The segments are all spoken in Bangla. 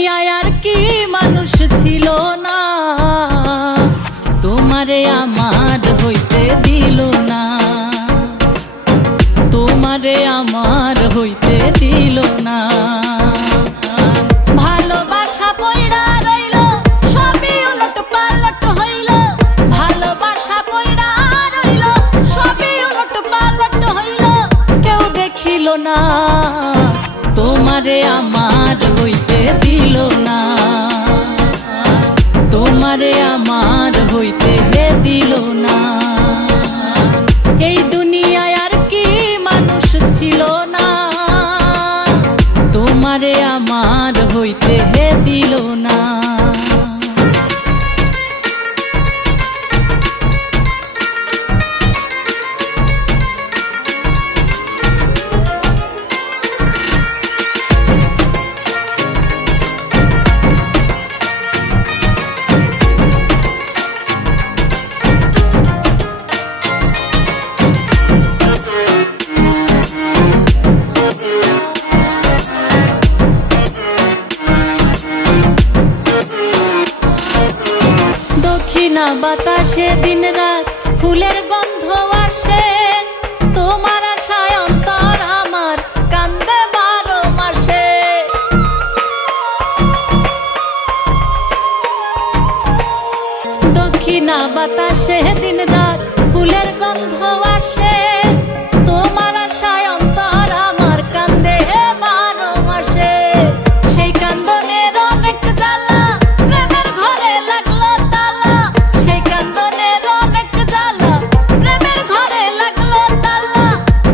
দুনিয়ায় আর কি মানুষ ছিল না, তোমারে আমার হইতে দিল না, তোমারে আমার হইতে দিল না। ভালোবাসা পয়ড়া রইল সবই উলট পালট হইল, ভালোবাসা পয়ড়া রইল সবই উলট পালট হইল। কেউ দেখিল না তোমারে আমার হইতে দিল না, তোমারে আমার হইতে দিল না। এই দুনিয়ায় আর কি মানুষ ছিল না, তোমারে আমার হইতে দিল না। দক্ষিণা বাতাসে দিন রাত ফুলের গন্ধ আসে, তোমার আশায় অন্তর আমার কান্দে 12 মাসে। দক্ষিণা বাতাসে দিন রাত ফুলের গন্ধ আসে, তোমার আশায় অন্তর আমার কান্দে 12 মাসে। সেই কান্দনের অনেক জ্বালা প্রেমের ঘরে লাগলো তালা, সেই কান্দনের অনেক জ্বালা প্রেমের ঘরে লাগলো তালা।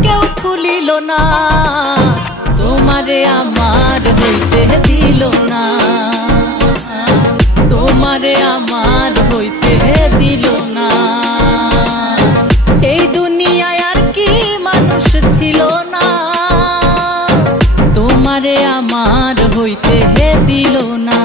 কেউ খুলিল না তোমারে আমার হইতে দিল না, তোমারে আমার হইতে দিল না। এই দুনিয়ায় আর কি মানুষ ছিল না, তোমারে আমার হইতে দিল না।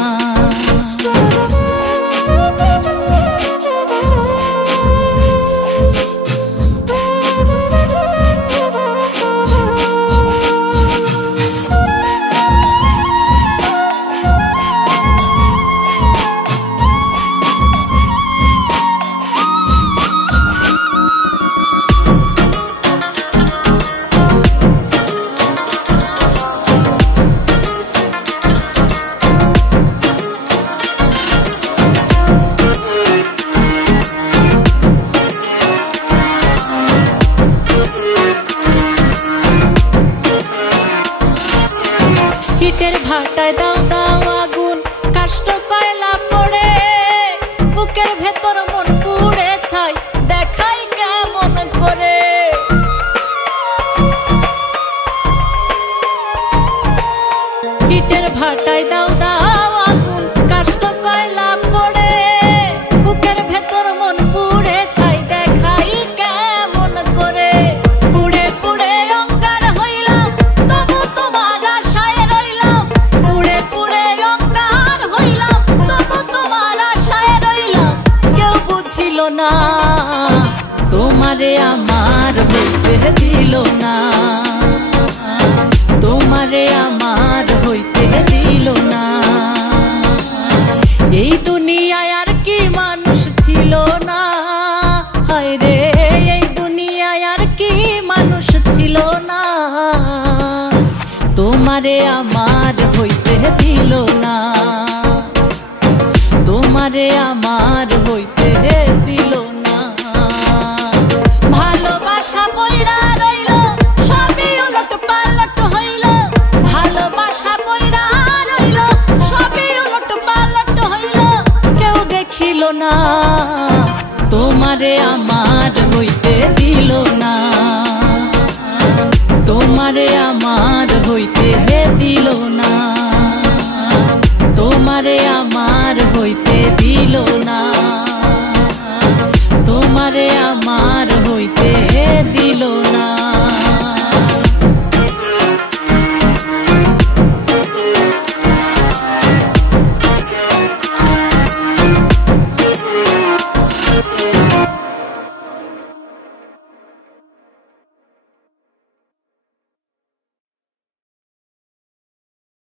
ইটের ভাটায় দাও দাও আগুন, কাষ্ঠ কয়লা পড়ে, বুকের ভেতর মন পুড়ে ছাই দেখাই কেমন করে। ইটের ভাটায় দাও দাও আগুন, কাষ্ঠ কয়লা পড়ে, বুকের ভেতর মন পুড়ে ছাই দেখাই কেমন করে। পুড়ে পুড়ে অঙ্গার হইলাম তবু তোমার আশায় রইলাম, পুড়ে পুড়ে অঙ্গার হইলাম তবু তোমার আশায় রইলাম। কেউ বুঝিল না তোমারে আমার হইতে দিল না, তোমারে আমার হইতে দিল না। এই দুনিয়ায় আর কি মানুষ ছিল না, হায় রে এই দুনিয়ায় আর কি মানুষ ছিল না, তোমারে আমার হইতে দিল না, তোমারে আমার হইতে দিল না। ভালোবাসা পয়ড়া রইল সবই উলট পালট হইল, ভালোবাসা পয়ড়া রইল সবই উলট পালট হইল। কেউ দেখিল না তোমারে আমার হইতে দিল না, তোমারে আমার হইতে দিল না, তোমারে আমার হইতে দিল না।